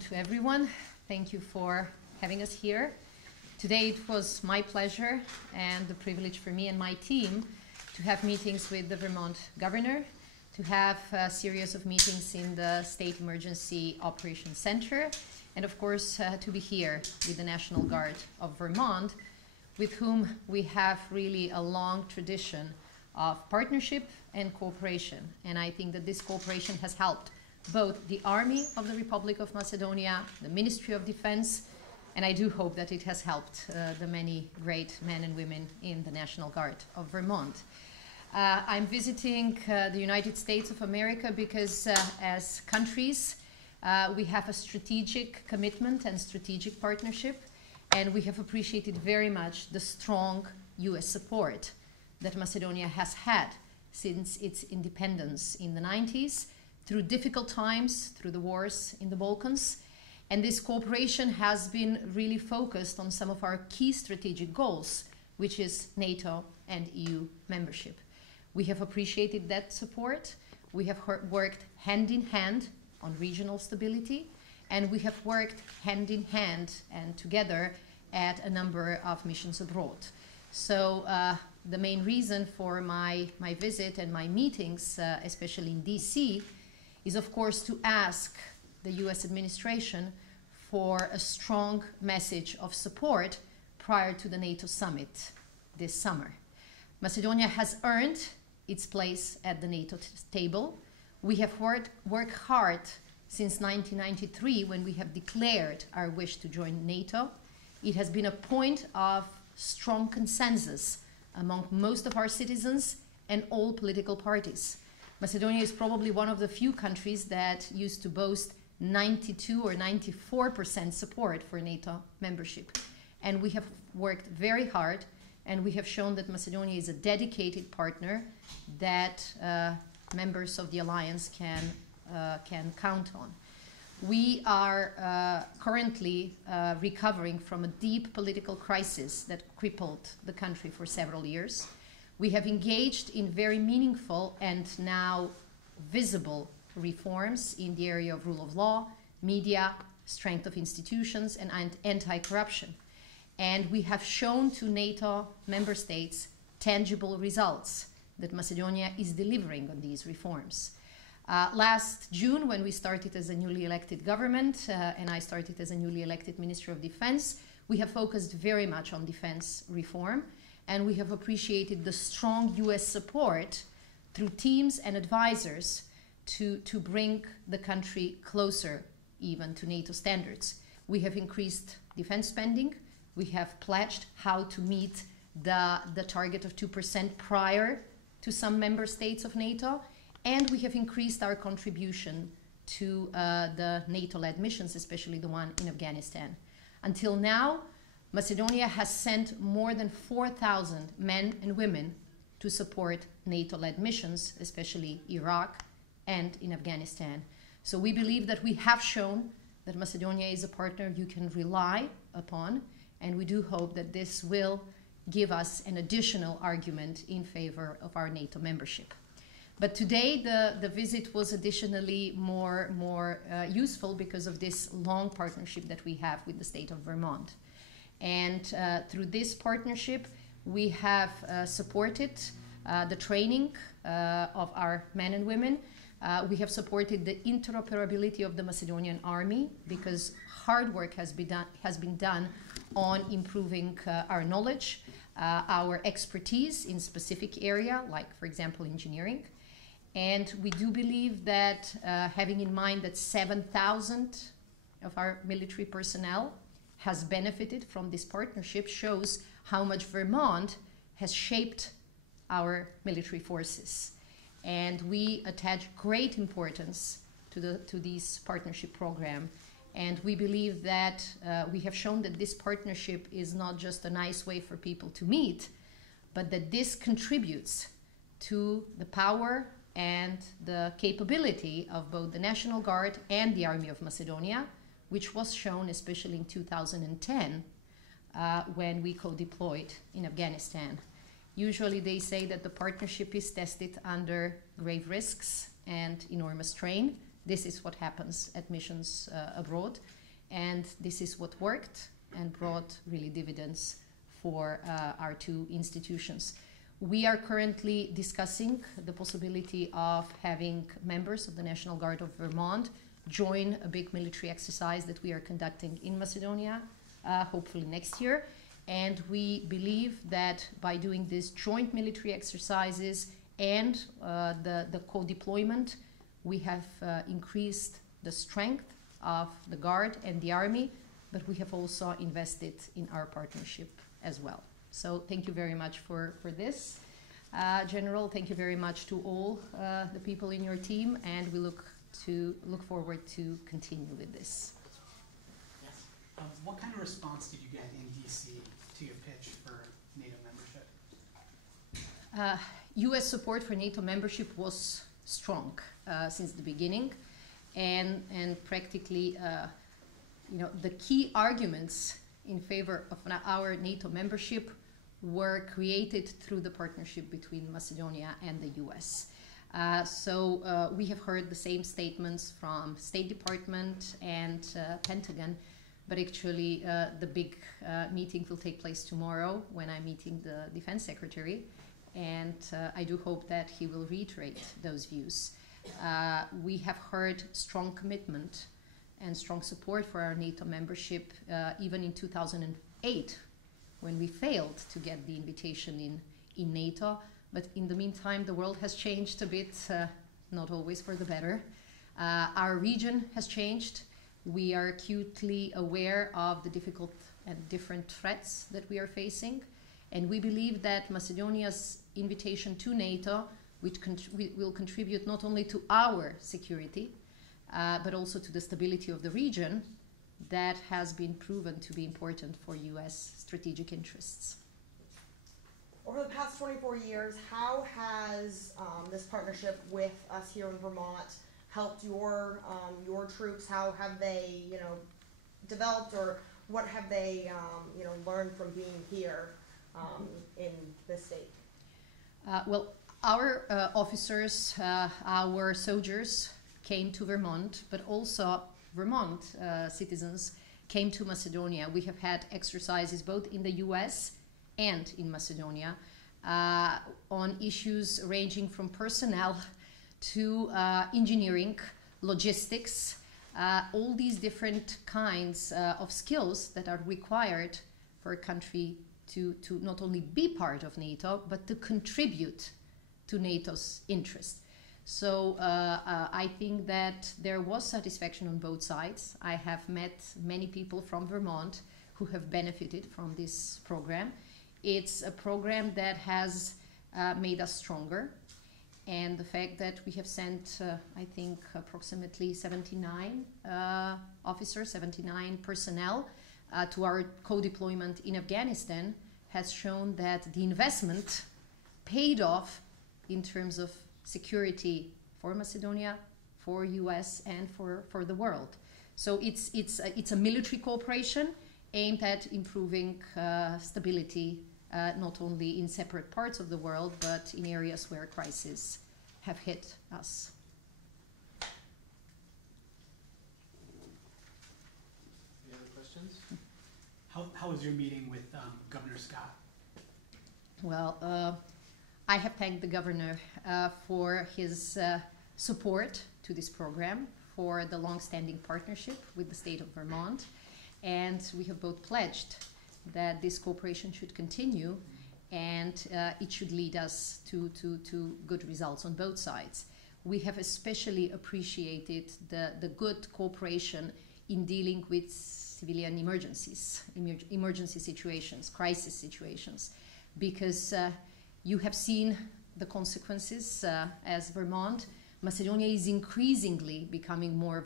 To everyone, thank you for having us here. Today it was my pleasure and the privilege for me and my team to have meetings with the Vermont governor, to have a series of meetings in the State Emergency Operations Center, and of course to be here with the National Guard of Vermont, with whom we have really a long tradition of partnership and cooperation. And I think that this cooperation has helped both the Army of the Republic of Macedonia, the Ministry of Defense, and I do hope that it has helped the many great men and women in the National Guard of Vermont. I'm visiting the United States of America because as countries, we have a strategic commitment and strategic partnership, and we have appreciated very much the strong US support that Macedonia has had since its independence in the 90s, through difficult times, through the wars in the Balkans. And this cooperation has been really focused on some of our key strategic goals, which is NATO and EU membership. We have appreciated that support. We have worked hand in hand on regional stability, and we have worked hand in hand and together at a number of missions abroad. So the main reason for my visit and my meetings, especially in DC, is of course to ask the US administration for a strong message of support prior to the NATO summit this summer. Macedonia has earned its place at the NATO table. We have worked hard since 1993 when we have declared our wish to join NATO. It has been a point of strong consensus among most of our citizens and all political parties. Macedonia is probably one of the few countries that used to boast 92 or 94% support for NATO membership. And we have worked very hard, and we have shown that Macedonia is a dedicated partner that members of the alliance can count on. We are currently recovering from a deep political crisis that crippled the country for several years. We have engaged in very meaningful and now visible reforms in the area of rule of law, media, strength of institutions, and anti-corruption. And we have shown to NATO member states tangible results that Macedonia is delivering on these reforms. Last June, when we started as a newly elected government, and I started as a newly elected Minister of Defense, we have focused very much on defense reform, and we have appreciated the strong US support through teams and advisors to bring the country closer even to NATO standards. We have increased defense spending. We have pledged how to meet the target of 2% prior to some member states of NATO, and we have increased our contribution to the NATO-led missions, especially the one in Afghanistan. Until now, Macedonia has sent more than 4,000 men and women to support NATO-led missions, especially Iraq and in Afghanistan. So we believe that we have shown that Macedonia is a partner you can rely upon, and we do hope that this will give us an additional argument in favor of our NATO membership. But today the visit was additionally more useful because of this long partnership that we have with the state of Vermont. And through this partnership, we have supported the training of our men and women. We have supported the interoperability of the Macedonian Army because hard work has been done on improving our knowledge, our expertise in specific area, like, for example, engineering. And we do believe that having in mind that 7,000 of our military personnel has benefited from this partnership shows how much Vermont has shaped our military forces. And we attach great importance to this partnership program. And we believe that we have shown that this partnership is not just a nice way for people to meet, but that this contributes to the power and the capability of both the National Guard and the Army of Macedonia, which was shown especially in 2010 when we co-deployed in Afghanistan. Usually they say that the partnership is tested under grave risks and enormous strain. this is what happens at missions abroad, and this is what worked and brought really dividends for our two institutions. We are currently discussing the possibility of having members of the National Guard of Vermont join a big military exercise that we are conducting in Macedonia, hopefully next year. And we believe that by doing these joint military exercises and the co-deployment, we have increased the strength of the Guard and the Army, but we have also invested in our partnership as well. So thank you very much for this. General, thank you very much to all the people in your team, and we look forward to continue with this. Yes. What kind of response did you get in DC to your pitch for NATO membership? U.S. support for NATO membership was strong since the beginning, and practically, the key arguments in favor of our NATO membership were created through the partnership between Macedonia and the U.S. So we have heard the same statements from State Department and Pentagon, but actually the big meeting will take place tomorrow when I'm meeting the Defense Secretary, and I do hope that he will reiterate those views. We have heard strong commitment and strong support for our NATO membership even in 2008, when we failed to get the invitation in NATO. But in the meantime, the world has changed a bit, not always for the better. Our region has changed. We are acutely aware of the difficult and different threats that we are facing. And we believe that Macedonia's invitation to NATO, which will contribute not only to our security, but also to the stability of the region, that has been proven to be important for U.S. strategic interests. Over the past 24 years, how has this partnership with us here in Vermont helped your troops? How have they, developed, or what have they, learned from being here in this state? Well, our officers, our soldiers came to Vermont, but also Vermont citizens came to Macedonia. We have had exercises both in the U.S. and in Macedonia on issues ranging from personnel to engineering, logistics, all these different kinds of skills that are required for a country to not only be part of NATO, but to contribute to NATO's interest. So I think that there was satisfaction on both sides. I have met many people from Vermont who have benefited from this program. It's a program that has made us stronger, and the fact that we have sent, I think, approximately 79 officers, 79 personnel to our co-deployment in Afghanistan has shown that the investment paid off in terms of security for Macedonia, for US, and for the world. So it's a military cooperation aimed at improving stability, not only in separate parts of the world, but in areas where crises have hit us. Any other questions? How was your meeting with Governor Scott? Well, I have thanked the governor for his support to this program, for the long-standing partnership with the state of Vermont, and we have both pledged that this cooperation should continue, and it should lead us to good results on both sides. We have especially appreciated the good cooperation in dealing with civilian emergencies, emergency situations, crisis situations, because you have seen the consequences as Vermont. Macedonia is increasingly becoming more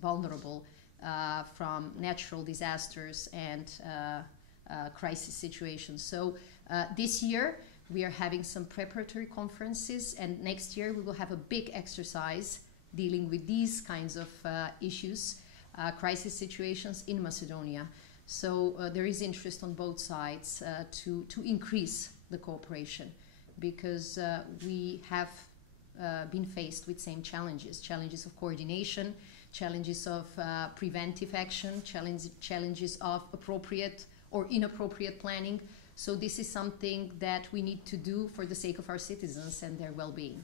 vulnerable from natural disasters and crisis situations. So this year we are having some preparatory conferences, and next year we will have a big exercise dealing with these kinds of issues, crisis situations in Macedonia. So there is interest on both sides to increase the cooperation, because we have been faced with same challenges of coordination, challenges of preventive action, challenges of appropriate or inappropriate planning. So this is something that we need to do for the sake of our citizens and their well-being.